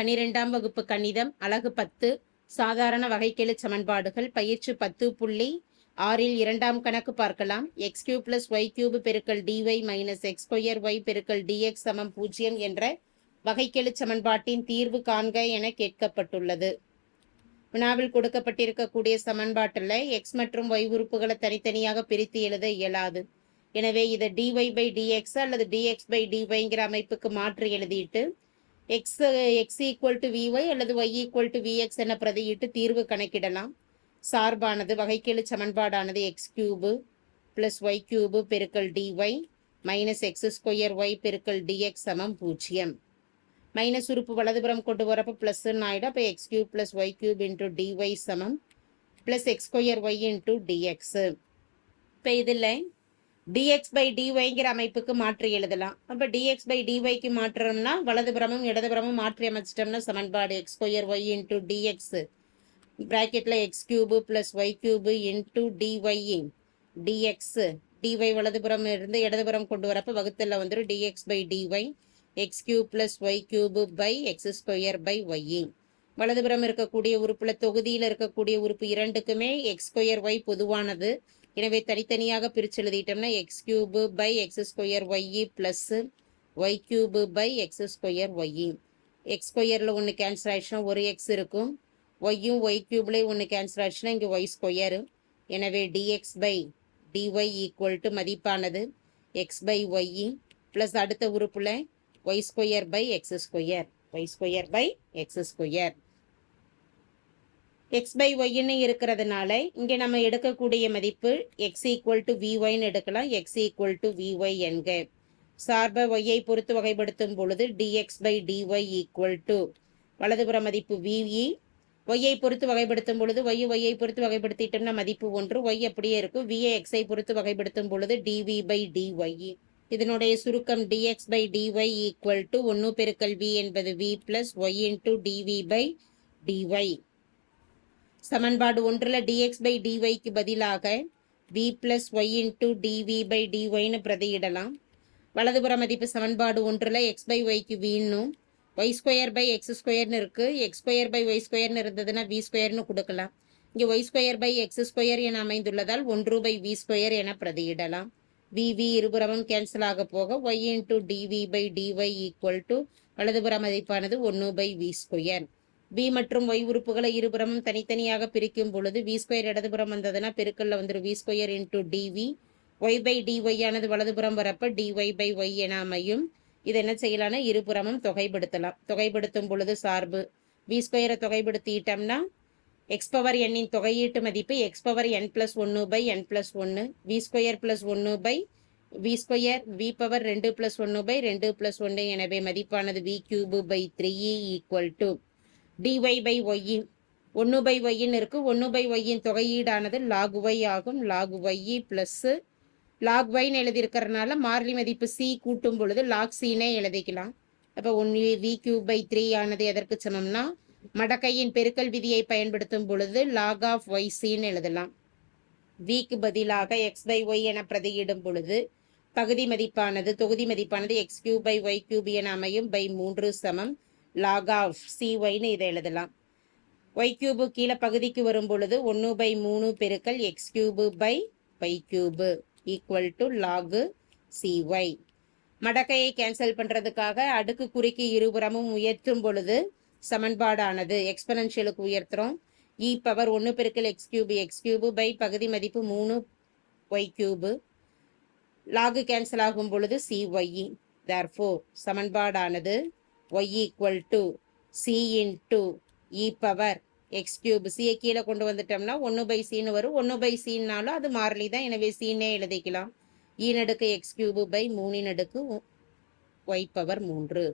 12ஆம் வகுப்பு கணிதம் அலகு 10 சாதாரண வகைக்கெழு சமன்பாடுகள் பயிற்சி 10.6 இரண்டாம் கணக்கு பார்க்கலாம். x³ + y³ பெருக்கல் dy மைனஸ் x²y பெருக்கல் dx சமம் 0 என்ற வகைக்கெழு சமன்பாட்டின் தீர்வு காண்க என கேட்கப்பட்டுள்ளது. வினாவில் கொடுக்கப்பட்டிருக்கக்கூடிய சமன்பாட்டில் x மற்றும் y உறுப்புகளை தனித்தனியாக பிரித்து எழுத இயலாது. எனவே இதை dy/dx அல்லது dx/dyங்கிற அமைப்புக்கு மாற்றி எழுதிட்டு x = vy அல்லது y = vx என பிரதியிட்டு தீர்வு கணக்கிடலாம். சார்பானது வகைக்கெழு சமன்பாடானது x³ + y³ பெருக்கல் dy மைனஸ் x² பெருக்கல் dx சமம் 0. மைனஸ் உறுப்பு வலதுபுறம் கொண்டு வரப்போ ப்ளஸ்ன்னு ஆகிடும். அப்போ x³ + y³ dy சமம் ப்ளஸ் x²y dx. இப்போ இதில் dx/dyங்கிற அமைப்புக்கு மாற்றி எழுதலாம். அப்போ dx/dyக்கு மாற்றோம்னா வலதுபுறமும் இடதுபுறமும் மாற்றி அமைச்சிட்டோம்னா சமன்பாடு x²y dx பிராக்கெட்டில் x³ + y³ dy dx dy வலதுபுறம் இருந்து இடதுபுறம் கொண்டு வரப்போ வகுத்தல வந்துடும் dx/dy x³ + y³ x²y. வலதுபுறம் இருக்கக்கூடிய உறுப்புல தொகுதியில் இருக்கக்கூடிய உறுப்பு இரண்டுக்குமே x²y பொதுவானது. எனவே தனித்தனியாக பிரித்து எழுதிட்டோம்னா x³ x²y plus y³ x²y. x²ல ஒன்று கேன்சல் ஆயிடுச்சுன்னா ஒரு x இருக்கும். ஒய்யும் y³ ஒன்று கேன்சல் ஆயிடுச்சுன்னா இங்கே y². எனவே dx/dy ஈக்குவல் மதிப்பானது x/y ப்ளஸ் அடுத்த உறுப்புல y²x². y²x². x/yன்னு இருக்கிறதுனால இங்கே நம்ம எடுக்கக்கூடிய மதிப்பு x = vyன்னு எடுக்கலாம். x = vy என்க. சார்பை yயை பொறுத்து வகைப்படுத்தும் பொழுது dx/dy ஈக்குவல் வலதுபுற மதிப்பு ve, yயை பொறுத்து வகைப்படுத்தும் பொழுது yயை பொறுத்து வகைப்படுத்திட்டோம்னா மதிப்பு 1, y அப்படியே இருக்கும். vயை xஐ பொறுத்து வகைப்படுத்தும் பொழுது dv/dy. இதனுடைய சுருக்கம் dx/dy ஈக்குவல் 1 பெருக்கல் v என்பது v + y dv/dy. சமன்பாடு 1ல் dx/dyக்கு பதிலாக v + y dv/dyன்னு பிரதியிடலாம். வலதுபுற மதிப்பு சமன்பாடு 1ல் x/yக்கு vன்னும் y²/x² இருக்கு. x²/y² இருந்ததுன்னா v²ன்னு கொடுக்கலாம். இங்கே y²/x² என அமைந்துள்ளதால் 1/v² என பிரதியிடலாம். v இருபுறமும் கேன்சல் ஆக போக y dv/dy ஈக்குவல் வலதுபுற மதிப்பானது 1/v². v மற்றும் y உறுப்புகளை இருபுறமும் தனித்தனியாக பிரிக்கும் பொழுது v² இடதுபுறம் வந்ததுன்னா பெருக்கல்ல வந்துடும் v² dv. y/dy ஆனது வலதுபுறம் வரப்ப dy/y என அமையும். இது என்ன செய்யலாம்னா இருபுறமும் தொகைப்படுத்தலாம். தொகைப்படுத்தும் பொழுது சார்பு v² தொகைப்படுத்திட்டோம்னா x⁻n இன் தொகையீட்டு மதிப்பு x⁻n + 1/n+1 v² + 1/v², v⁻2 + 1/2 + 1. எனவே மதிப்பானது v³/3 ஈக்குவல் dy/y 1/yன்னு இருக்கு. 1/yன் தொகையீடானது log y ஆகும். log y ப்ளஸ் log yன்னு எழுதியிருக்கிறதுனால மாறிலி மதிப்பு c கூட்டும் பொழுது log cன்னே எழுதிக்கலாம். அப்போ v³/3 ஆனது எதற்கு சமம்னா மடக்கையின் பெருக்கல் விதியை பயன்படுத்தும் பொழுது log of ycன்னு எழுதலாம். vக்கு பதிலாக x/y என பிரதியிடும் பொழுது பகுதி மதிப்பானது தொகுதி மதிப்பானது x³ என அமையும். 3 சமம் log of cyன்னு இதை எழுதலாம். y³ கீழே பகுதிக்கு வரும் பொழுது 1/3 பெருக்கல் x³ ஈக்குவல் log cy. மடக்கையை கேன்சல் பண்ணுறதுக்காக அடுக்கு குறிக்கு இருபுறமும் உயர்த்தும் பொழுது சமன்பாடானது எக்ஸ்பனன்ஷியலுக்கு உயர்த்துறோம். e⁻1 பெருக்கல் x³ பகுதி மதிப்பு 3y³ log கேன்சல் ஆகும் பொழுது cy. therefore சமன்பாடானது y = c e⁻x³. c கீழே கொண்டு வந்துட்டோம்னா 1/cன்னு வரும். 1/cன்னாலும் அது மாறிலி தான். எனவே cன்னே எழுதிக்கலாம். e⁻x³ 3y⁻3.